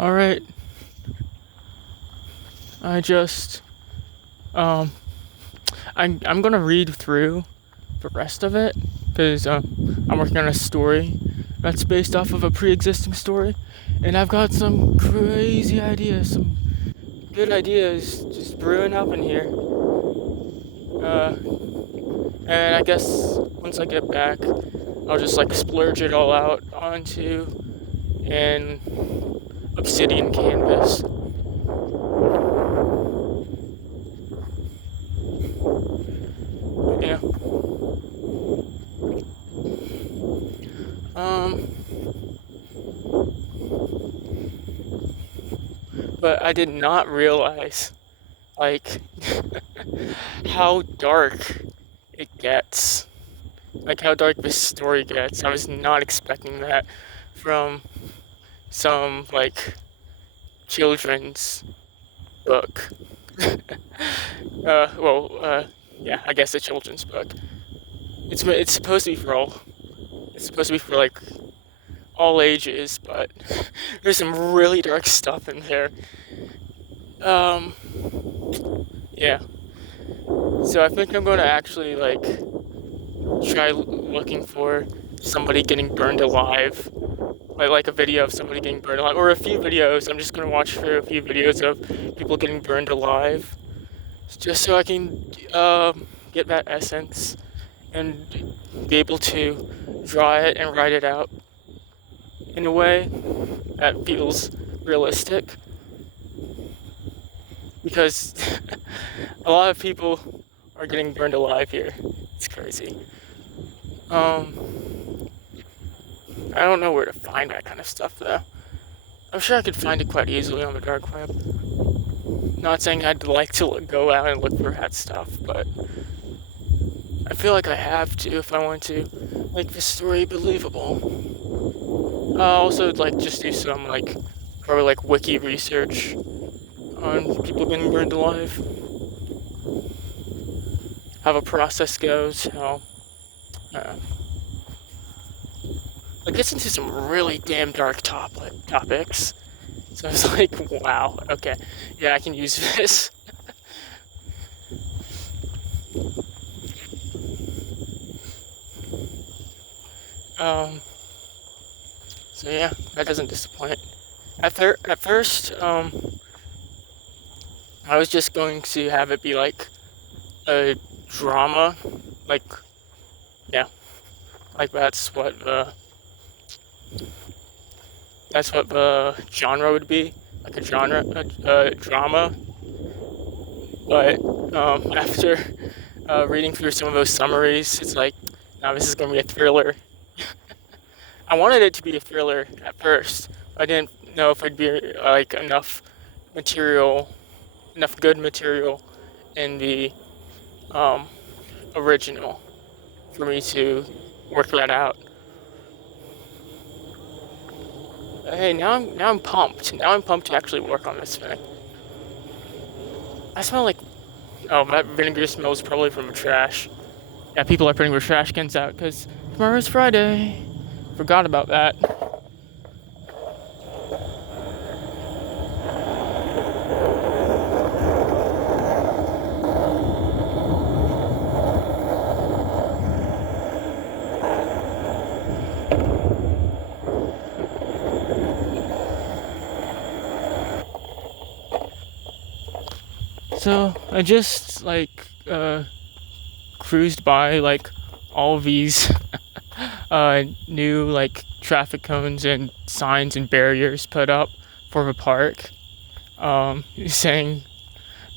All right. I just um I'm gonna read through the rest of it because I'm working on a story that's based off of a pre-existing story, and I've got some crazy ideas, some good ideas just brewing up in here. And I guess once I get back, I'll just like splurge it all out onto an obsidian canvas. Yeah. Um, but I did not realize like how dark it gets. Like how dark this story gets. I was not expecting that from some like children's book. Well, yeah, I guess a children's book. It's supposed to be for all. It's supposed to be for like all ages, but there's some really dark stuff in there. Um, yeah. So I think I'm gonna actually like try looking for somebody getting burned alive, like a video of somebody getting burned alive, or a few videos. I'm just gonna watch through a few videos of people getting burned alive, just so I can get that essence and be able to draw it and write it out in a way that feels realistic. Because a lot of people are getting burned alive here. It's crazy. Um, I don't know where to find that kind of stuff though. I'm sure I could find it quite easily on the dark web. Not saying I'd like to go out and look for that stuff, but I feel like I have to if I want to make the story believable. I'll also like just do some like probably like wiki research on people getting burned alive, how the process goes, how uh, it gets into some really damn dark topics. So it's like, wow, okay, yeah, I can use this. Um, so yeah, that doesn't disappoint. At first, I was just going to have it be like a drama, like yeah, like that's what the genre would be, like a drama. But after reading through some of those summaries, it's like, now this is gonna be a thriller. I wanted it to be a thriller at first. I didn't know if it'd be like material, enough good material in the um, original for me to work that out. Hey, now I'm pumped. Now I'm pumped to actually work on this thing. I smell like, oh, that vinegar smells probably from the trash. Yeah, people are putting their trash cans out because tomorrow's Friday. Forgot about that. So I just like cruised by like all these new like traffic cones and signs and barriers put up for the park, saying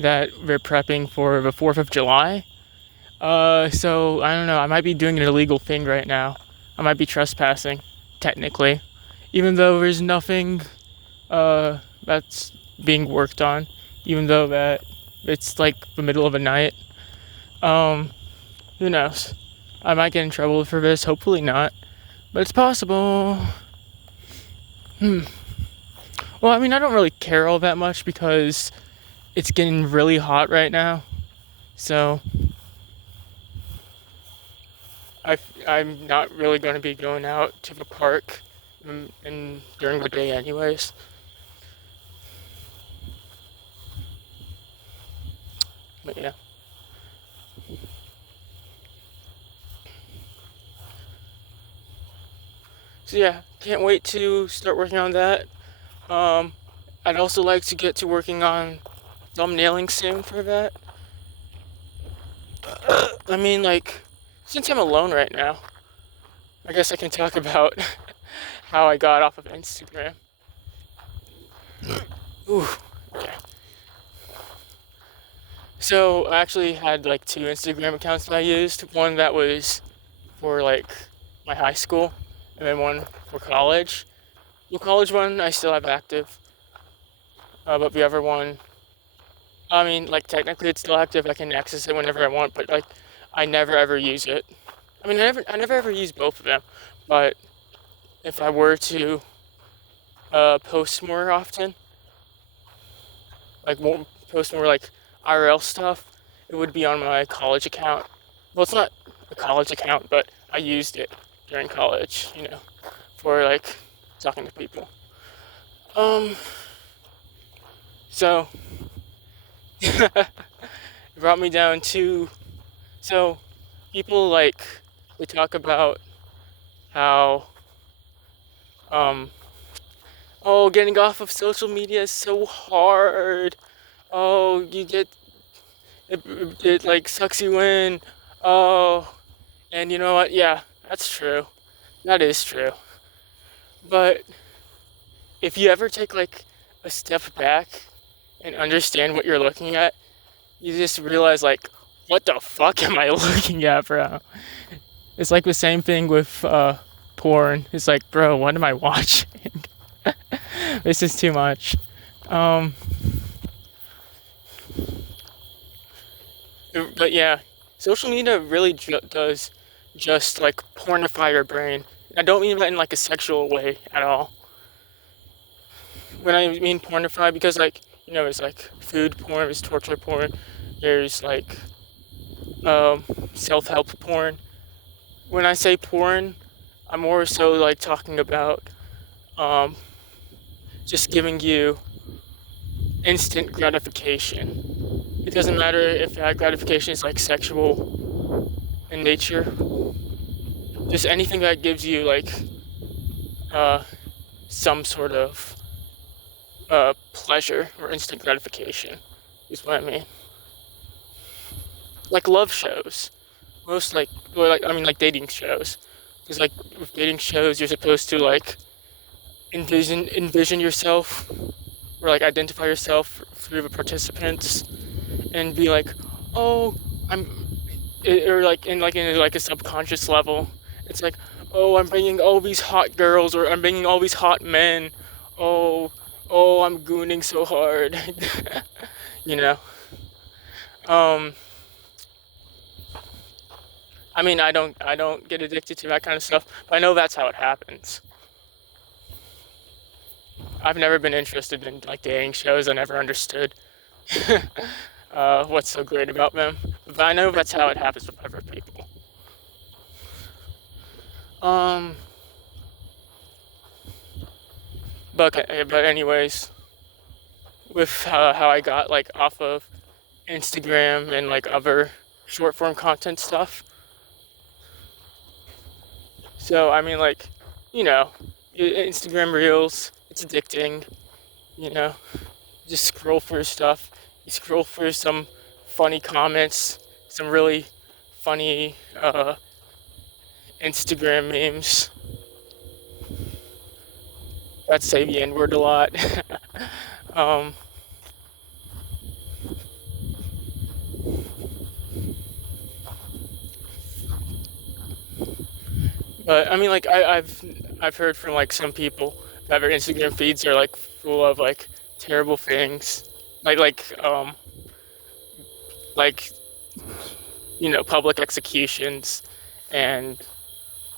that they're prepping for the 4th of July. So I don't know. I might be doing an illegal thing right now. I might be trespassing, technically, even though there's nothing that's being worked on. Even though that it's like the middle of the night. Um, who knows? I might get in trouble for this. Hopefully not, but it's possible. Hmm. Well, I mean, I don't really care all that much because it's getting really hot right now. So I, I'm not really going to be going out to the park during the day, anyways. But yeah. So yeah, can't wait to start working on that. Um, I'd also like to get to working on thumbnailing soon for that. I mean, like, since I'm alone right now, I guess I can talk about how I got off of Instagram. Ooh, okay. So I actually had like two Instagram accounts that I used. One that was for like my high school, and then one for college. The college one I still have active, but the other one, I mean, like technically it's still active. I can access it whenever I want, but like I never ever use it. I mean, I never ever use both of them, but if I were to post more often, like more, post more like IRL stuff, it would be on my college account. Well, it's not a college account, but I used it during college, for like talking to people. Um, so it brought me down to, so people like, they talk about how, um, oh, getting off of social media is so hard. Oh, it like sucks you in. Oh, and you know what? Yeah, that's true. That is true. But if you ever take like a step back and understand what you're looking at, you just realize like, what the fuck am I looking at, bro? It's like the same thing with porn. It's like, bro, what am I watching? This is too much. Um, but yeah, social media really does just like pornify your brain. I don't mean that in like a sexual way at all. When I mean pornify, because like, there's like food porn, there's torture porn, there's like self-help porn. When I say porn, I'm more so like talking about um, just giving you instant gratification. It doesn't matter if that gratification is like sexual in nature. Just anything that gives you like uh, some sort of pleasure or instant gratification is what I mean. Like love shows, most like, or like, I mean, like dating shows. Because like with dating shows, you're supposed to like envision yourself, or like identify yourself through the participants, and be like, oh, I'm, or like in like a subconscious level, it's like, oh, I'm bringing all these hot girls, or I'm bringing all these hot men. Oh, oh, I'm gooning so hard, you know. Um, I mean, I don't get addicted to that kind of stuff, but I know that's how it happens. I've never been interested in like dating shows. I never understood what's so great about them, but I know that's how it happens with other people. Um, but anyways, with how I got like off of Instagram and like other short form content stuff. So I mean, like, you know, Instagram Reels, it's addicting. You know, just scroll through stuff. You scroll through some funny comments, some really funny Instagram memes that say the N word a lot. um, but I mean, like, I've heard from like some people that their Instagram feeds are like full of like terrible things, like like um like public executions and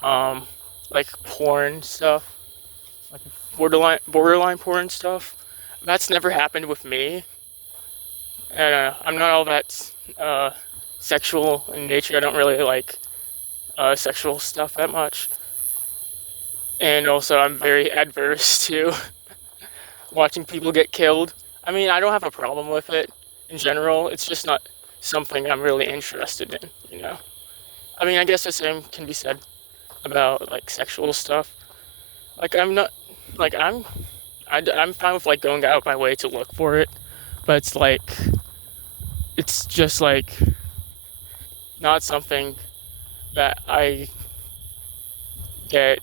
um like porn stuff, like borderline porn stuff. That's never happened with me, and I'm not all that uh, sexual in nature. I don't really like sexual stuff that much, and also I'm very adverse to watching people get killed. I mean, I don't have a problem with it in general. It's just not something I'm really interested in, you know. I mean, I guess the same can be said about like sexual stuff. Like I'm not, like I'm fine with like going out of my way to look for it, but it's just like not something that I get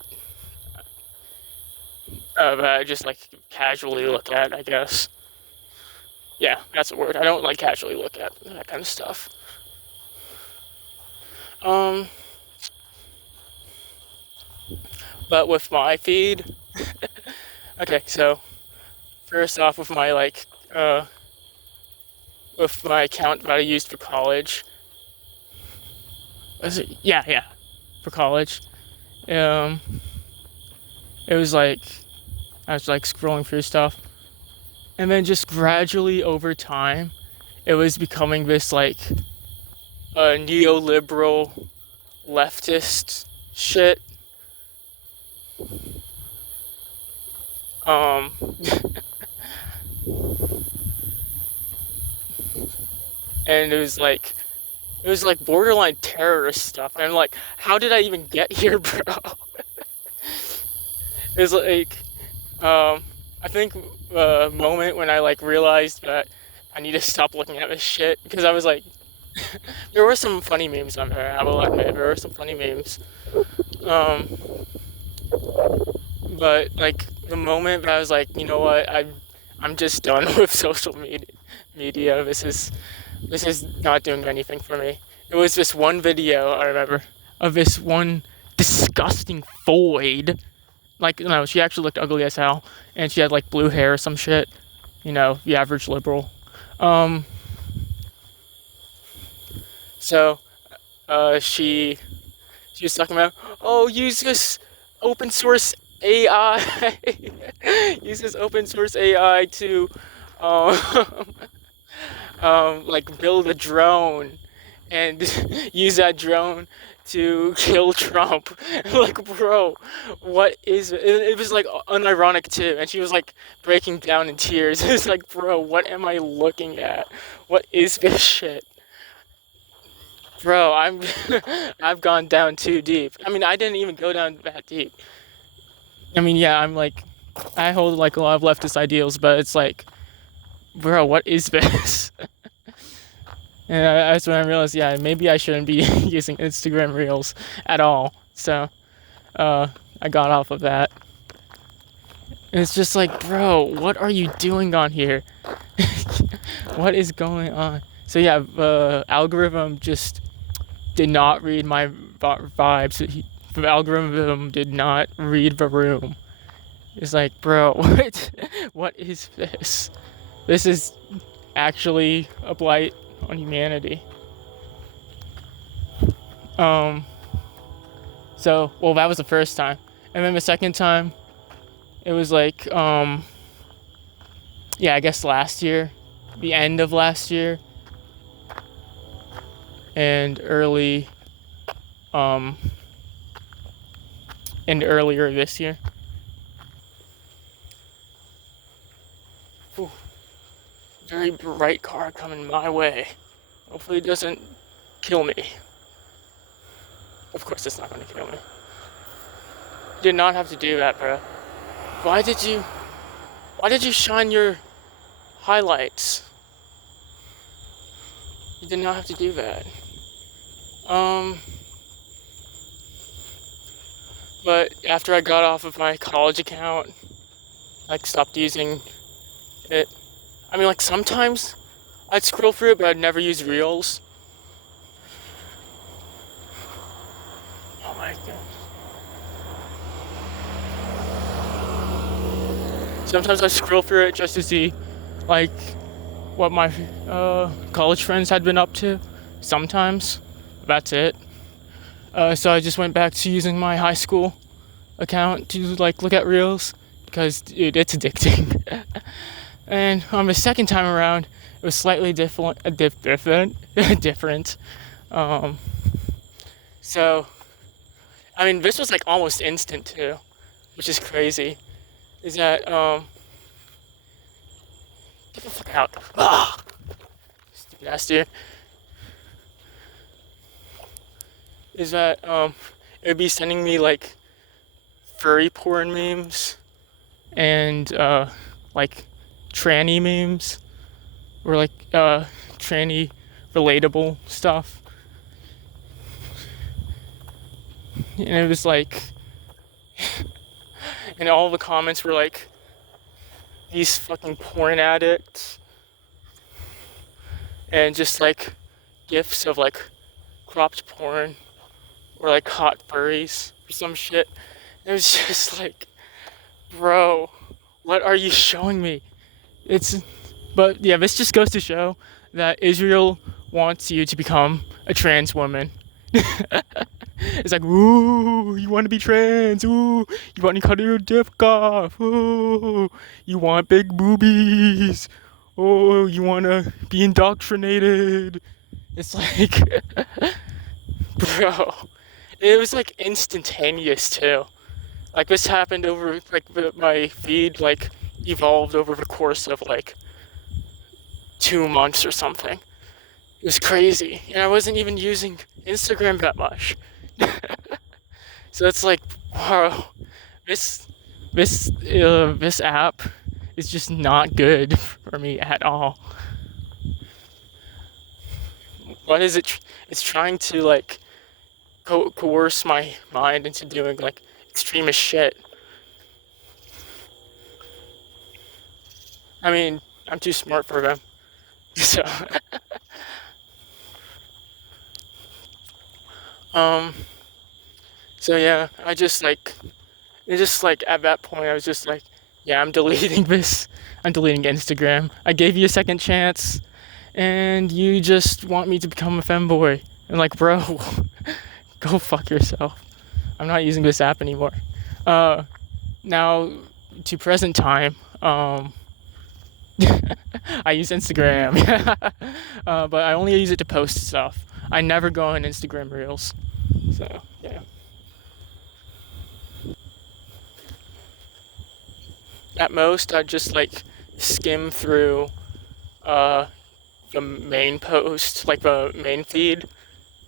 that I just like casually look at, I guess. Yeah, that's a word. I don't like casually look at that kind of stuff. Um, but with my feed, okay, so first off, with my account that I used for college, was it? Yeah, yeah, for college. Um, it was like I was like scrolling through stuff, and then just gradually over time, it was becoming this like neoliberal leftist shit. Um, and it was like borderline terrorist stuff. And I'm like, how did I even get here, bro? It was like, I think the moment when I like realized that I need to stop looking at this shit because I was like, there were some funny memes on there. I will admit there were some funny memes. Um, but like the moment that I was like, you know what, I'm just done with social media. Media. This is not doing anything for me. It was this one video I remember of this one disgusting void. Like no, she actually looked ugly as hell, and she had like blue hair or some shit. You know, the average liberal. Um, so she was talking about, oh, use this open source AI, use this open source AI to um, like build a drone and use that drone to kill Trump. Like, bro, what is it? It was like unironic too, and she was like breaking down in tears. It was like, bro, what am I looking at? What is this shit? Bro, I've gone down too deep. I mean, I didn't even go down that deep. I mean, yeah, I hold like a lot of leftist ideals, but it's like, bro, what is this? And that's when I realized, yeah, maybe I shouldn't be using Instagram Reels at all. So, I got off of that. And it's just like, bro, what are you doing on here? What is going on? So yeah, the algorithm just did not read my vibes. The algorithm did not read the room. It's like, bro, what is this? This is actually a blight on humanity. Um, well, that was the first time. And then the second time, it was like, yeah, I guess last year, the end of last year, and um, earlier this year. Ooh, very bright car coming my way. Hopefully it doesn't kill me. Of course it's not gonna kill me. You did not have to do that, bro. Why did you shine your highlights? You did not have to do that. But after I got off of my college account, like stopped using it. I mean, like sometimes I'd scroll through it, but I'd never use Reels. Oh my god. Sometimes I scroll through it just to see, like, what my college friends had been up to. Sometimes, that's it. So I just went back to using my high school account to like look at reels because dude, it's addicting. And on the second time around, it was slightly different. Um, so, I mean, this was like almost instant too, which is crazy. Is that get the fuck out? Ah, stupid ass dude. is that it would be sending me like furry porn memes and like tranny memes or like tranny relatable stuff, and it was like, and all the comments were like, these fucking porn addicts, and just like gifs of like cropped porn or like hot furries or some shit. It was just like, bro, what are you showing me? It's, but yeah, this just goes to show that Israel wants you to become a trans woman. It's like, ooh, you want to be trans? Ooh, you want to cut your dick off? Ooh, you want big boobies? Oh, you want to be indoctrinated? It's like, bro, it was like instantaneous too. Like this happened over like my feed like evolved over the course of like 2 months or something. It was crazy, and I wasn't even using Instagram that much. So it's like, wow, this this app is just not good for me at all. What is it? It's trying to like coerce my mind into doing like extremist shit. I mean, I'm too smart for them. So, um, so yeah, I just like, it's just like at that point, I was just like, yeah, I'm deleting this. I'm deleting Instagram. I gave you a second chance, and you just want me to become a femboy. I'm like, bro, go fuck yourself. I'm not using this app anymore. Uh, Now to present time, I use Instagram, but I only use it to post stuff. I never go on Instagram Reels. So yeah. At most, I just like skim through uh, the main post, like the main feed.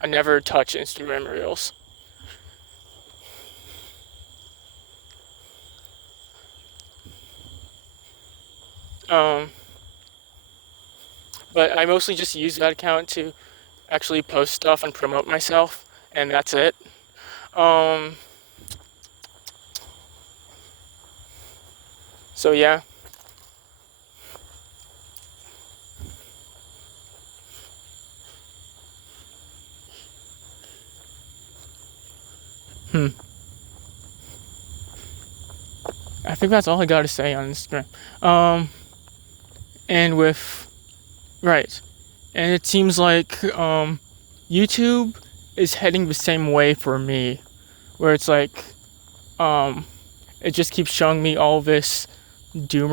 I never touch Instagram Reels. Um, but I mostly just use that account to actually post stuff and promote myself, and that's it. Um, so yeah. Hmm. I think that's all I got to say on Instagram. Um, and with right, and it seems like YouTube is heading the same way for me, where it's like um, it just keeps showing me all this doom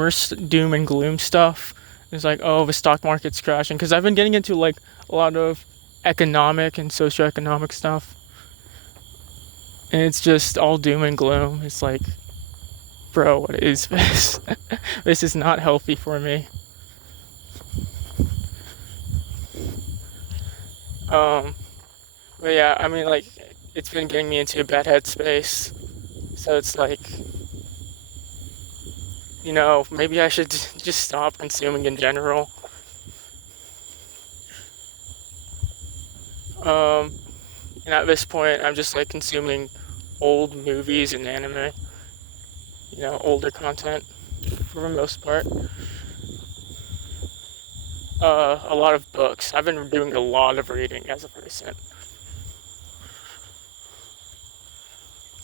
and gloom stuff. It's like, oh, the stock market's crashing because I've been getting into like a lot of economic and socioeconomic stuff, and it's just all doom and gloom. It's like, bro, what is this? This is not healthy for me. Um, but yeah, I mean, like, it's been getting me into a bad headspace. So it's like, maybe I should just stop consuming in general. Um, and at this point, I'm just like consuming old movies and anime, older content for the most part. A lot of books. I've been doing a lot of reading as of recent.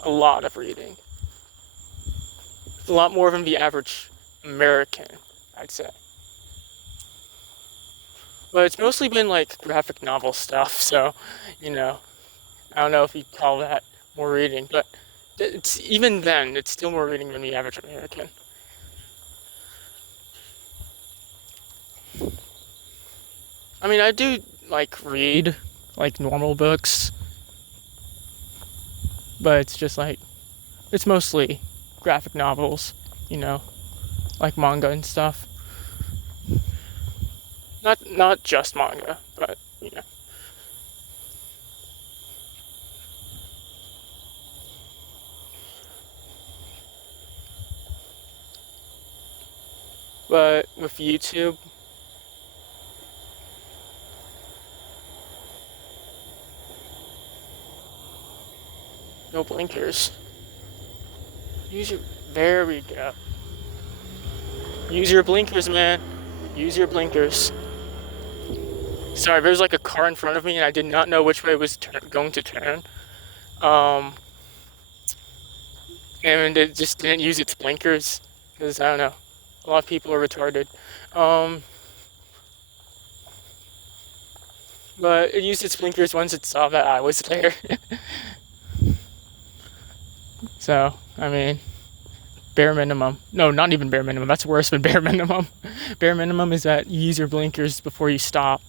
A lot of reading. A lot more than the average American, I'd say. But it's mostly been like graphic novel stuff, so, you know, I don't know if you'd call that more reading, but it's even then, it's still more reading than the average American. I mean, I do like read like normal books, but it's just like it's mostly graphic novels, you know, like manga and stuff. Not just manga, but. But with YouTube, no blinkers. Use your, there we go. Use your blinkers, man. Use your blinkers. Sorry, there's like a car in front of me and I did not know which way it was going to turn. Um, and it just didn't use its blinkers because I don't know. A lot of people are retarded. Um, but it used its blinkers once it saw that I was there. So, I mean, bare minimum. No, not even bare minimum. That's worse than bare minimum. Bare minimum is that you use your blinkers before you stop,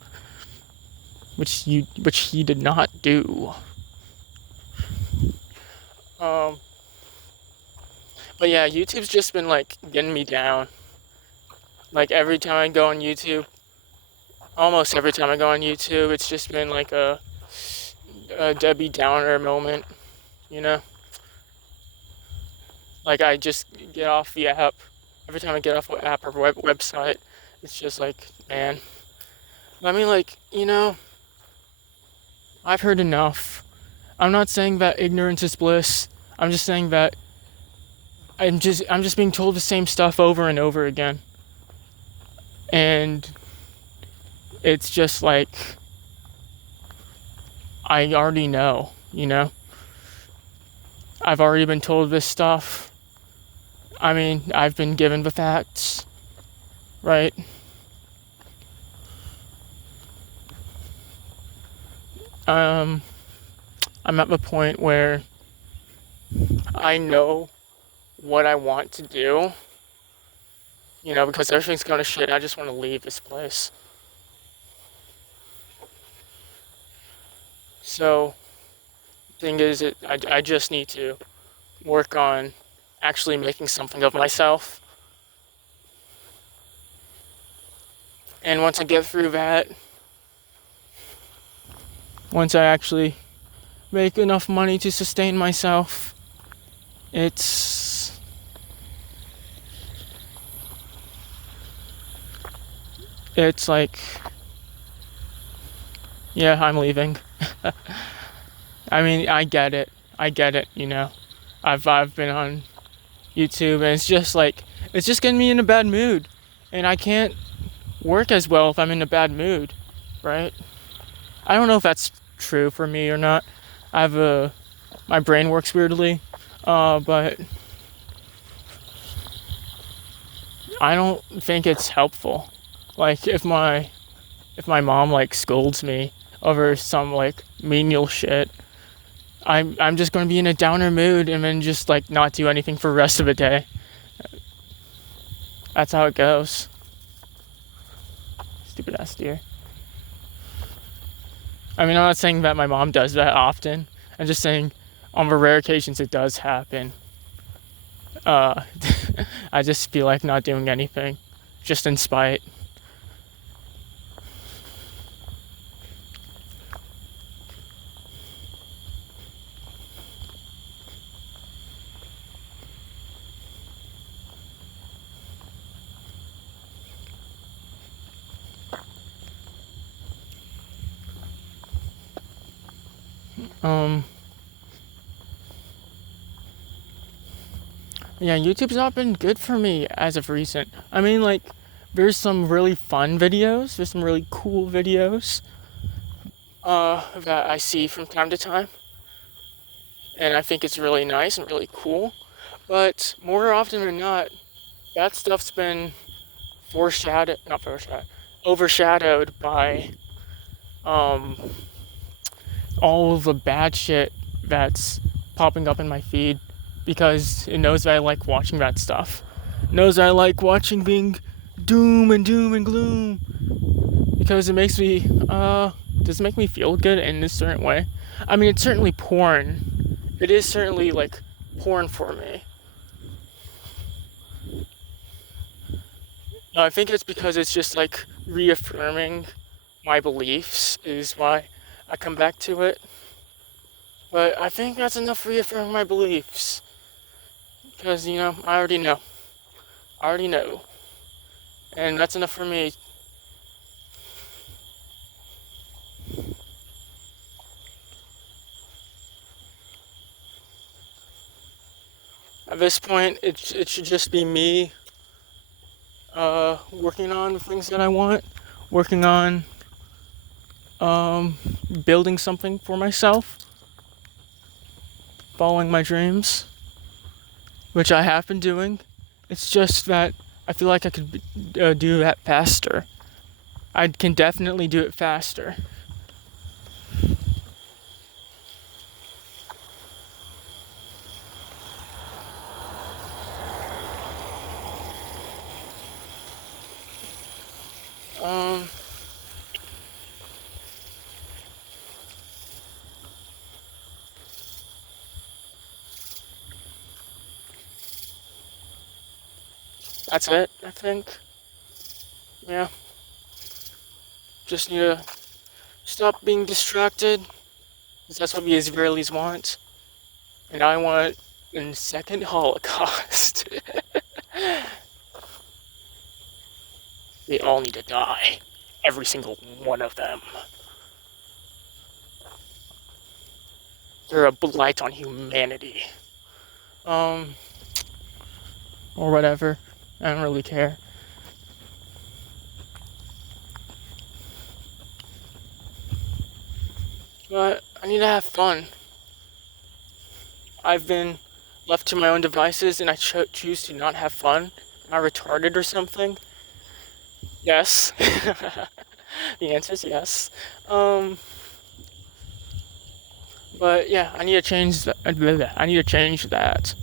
which he did not do. Um, but yeah, YouTube's just been like getting me down. Like every time I go on YouTube, almost every time I go on YouTube, it's just been like a Debbie Downer moment, you know? Like I just get off the app. Every time I get off an app or website, it's just like, man. I mean, like, I've heard enough. I'm not saying that ignorance is bliss. I'm just saying that I'm just being told the same stuff over and over again. And it's just like I already know, I've already been told this stuff. I mean, I've been given the facts, right? I'm at the point where I know what I want to do, because everything's going to shit. I just want to leave this place. So, thing is, I just need to work on actually making something of myself. And once I get through that, once I actually make enough money to sustain myself, it's like, yeah, I'm leaving. I mean, I get it. I've been on YouTube and it's just like, it's just getting me in a bad mood. And I can't work as well if I'm in a bad mood, right? I don't know if that's true for me or not. My brain works weirdly, but I don't think it's helpful. Like if my mom like scolds me over some like menial shit, I'm just gonna be in a downer mood and then just like not do anything for the rest of the day. That's how it goes. Stupid ass deer. I mean, I'm not saying that my mom does that often. I'm just saying on the rare occasions it does happen. I just feel like not doing anything, just in spite. Um, yeah, YouTube's not been good for me as of recent. I mean, like, there's some really fun videos, there's some really cool videos, that I see from time to time, and I think it's really nice and really cool. But more often than not, that stuff's been overshadowed by um, all of the bad shit that's popping up in my feed because it knows that I like watching that stuff. It knows that I like watching being doom and gloom because it makes me does it make me feel good in a certain way? I mean, it's certainly porn. It is certainly like porn for me. I think it's because it's just like reaffirming my beliefs is why I come back to it. But I think that's enough reaffirming my beliefs. Because, I already know. I already know. and that's enough for me. At this point, it should just be me working on the things that I want, working on building something for myself, following my dreams, which I have been doing. It's just that I feel like I could do that faster. I can definitely do it faster. Um, that's it, I think. Yeah. Just need to stop being distracted, 'cause that's what the Israelis want. And I want a second Holocaust. They all need to die. Every single one of them. They're a blight on humanity. Or whatever. I don't really care. But I need to have fun. I've been left to my own devices and I choose to not have fun. Am I retarded or something? Yes. The answer is yes. But yeah, I need to change that. I need to change that.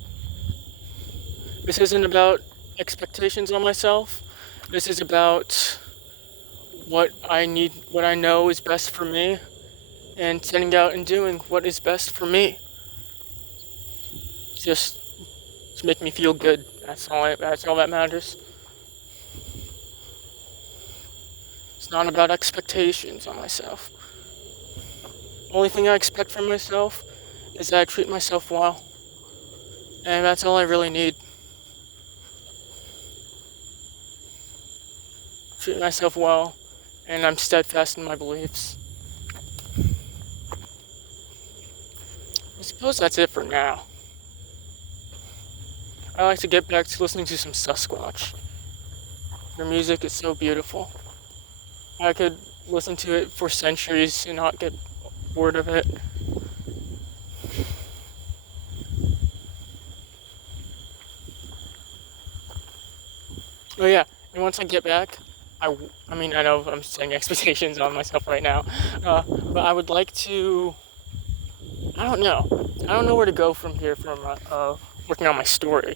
This isn't about expectations on myself. This is about what I need, what I know is best for me, and setting out and doing what is best for me. Just to make me feel good. That's all that matters. It's not about expectations on myself. Only thing I expect from myself is that I treat myself well. And that's all I really need. Treat myself well, and I'm steadfast in my beliefs. I suppose that's it for now. I like to get back to listening to some Sasquatch. Their music is so beautiful. I could listen to it for centuries and not get bored of it. Oh yeah, and once I get back, I mean, I know I'm setting expectations on myself right now, but I would like to, I don't know. I don't know where to go from here from working on my story,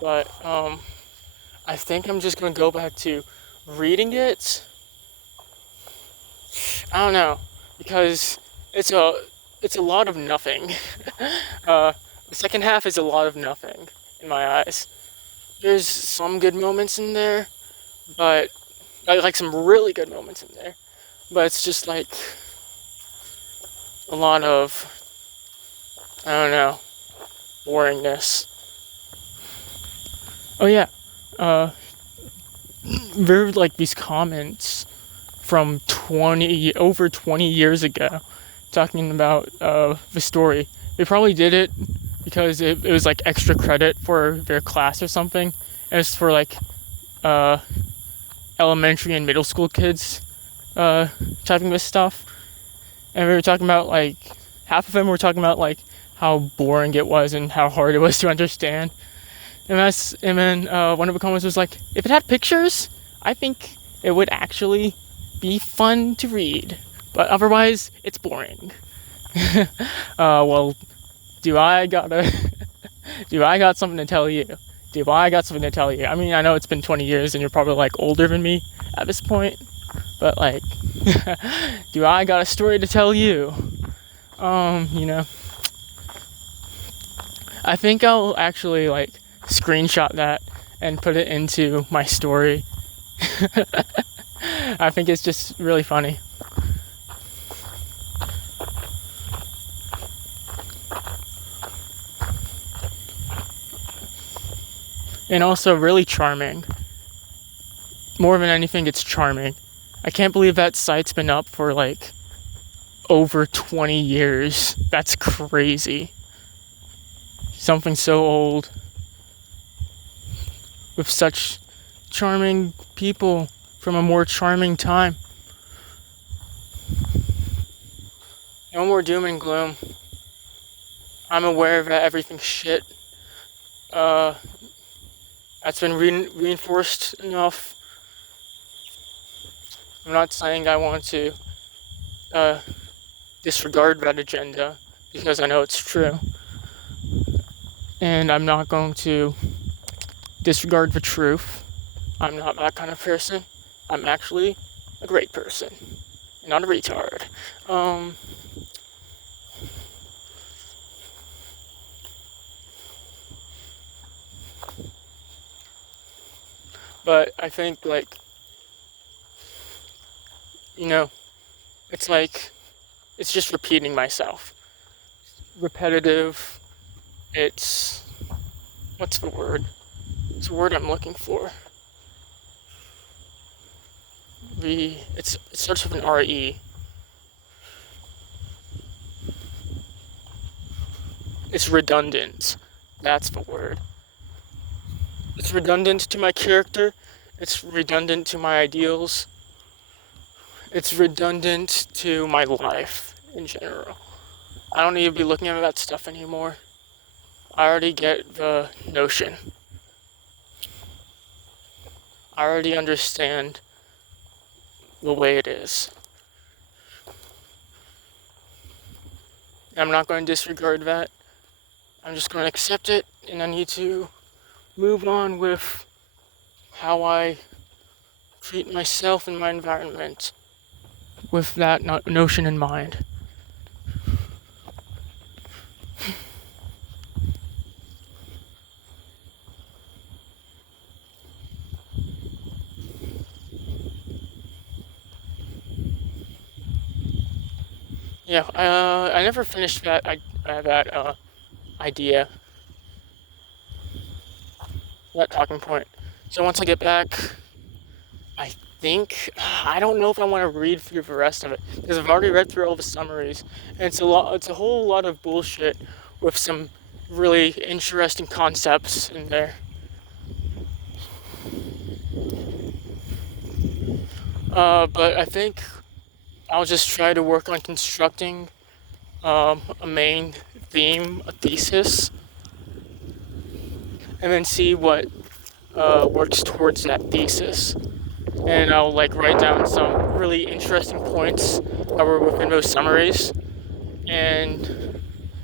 but I think I'm just gonna go back to reading it. I don't know, because it's a it's a lot of nothing. The second half is a lot of nothing in my eyes. There's some good moments in there, but like some really good moments in there. But it's just like a lot of, I don't know, boringness. Oh yeah, uh, there were like these comments from over 20 years ago talking about the story. They probably did it because it was like extra credit for their class or something. And it's for like uh, elementary and middle school kids typing this stuff. And we were talking about like half of them were talking about like how boring it was and how hard it was to understand. And then one of the comments was like, if it had pictures, I think it would actually be fun to read. But otherwise, it's boring. Well, do I gotta, do I got something to tell you? Do I got something to tell you? I mean, I know it's been 20 years and you're probably like older than me at this point, but like, do I got a story to tell you? You know, I think I'll actually like screenshot that and put it into my story. I think it's just really funny. And also really charming. more than anything, it's charming. I can't believe that site's been up for like over 20 years. That's crazy. Something so old with such charming people from a more charming time. No more doom and gloom. I'm aware that everything's shit. Uh, that's been reinforced enough. I'm not saying I want to disregard that agenda because I know it's true. And I'm not going to disregard the truth. I'm not that kind of person. I'm actually a great person, not a retard. But I think, like, it's like, it's just repeating myself. Repetitive. It's, what's the word? It's a word I'm looking for. It starts with an R-E. It's redundant. That's the word. It's redundant to my character. It's redundant to my ideals. It's redundant to my life in general. I don't need to be looking at that stuff anymore. I already get the notion. I already understand the way it is. I'm not going to disregard that. I'm just going to accept it, and I need to move on with how I treat myself and my environment with that notion in mind. Yeah, I never finished that idea, that talking point. So once I get back, I think I don't know if I want to read through the rest of it because I've already read through all the summaries, and it's a whole lot of bullshit with some really interesting concepts in there. But I think I'll just try to work on constructing a main theme, a thesis, and then see what works towards that thesis. And I'll like write down some really interesting points that were within those summaries and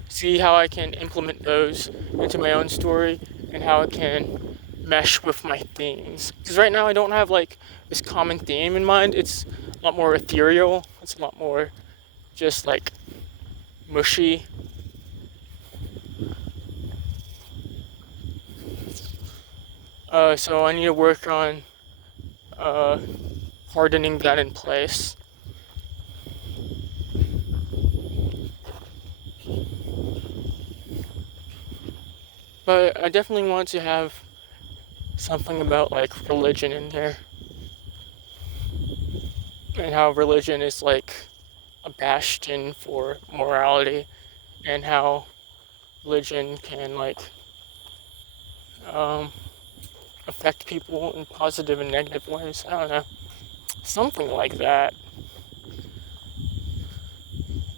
see how I can implement those into my own story and how it can mesh with my themes. Because right now I don't have like this common theme in mind. It's a lot more ethereal. It's a lot more just like mushy. So I need to work on hardening that in place. But I definitely want to have something about like religion in there. And how religion is like a bastion for morality, and how religion can like affect people in positive and negative ways. I don't know. Something like that.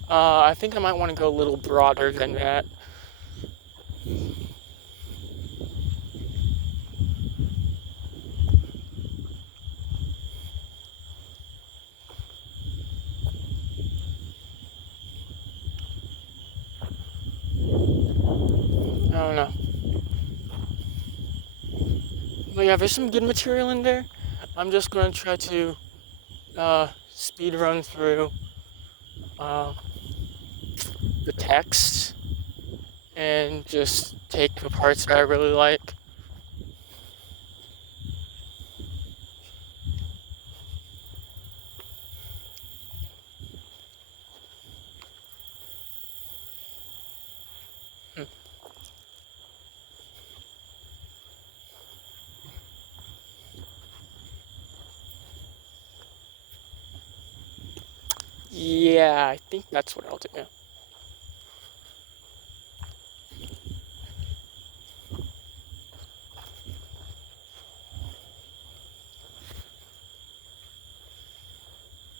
I think I might want to go a little broader than that. I don't know. But yeah, there's some good material in there. I'm just going to try to speed run through the text and just take the parts that I really like. Yeah, I think that's what I'll do.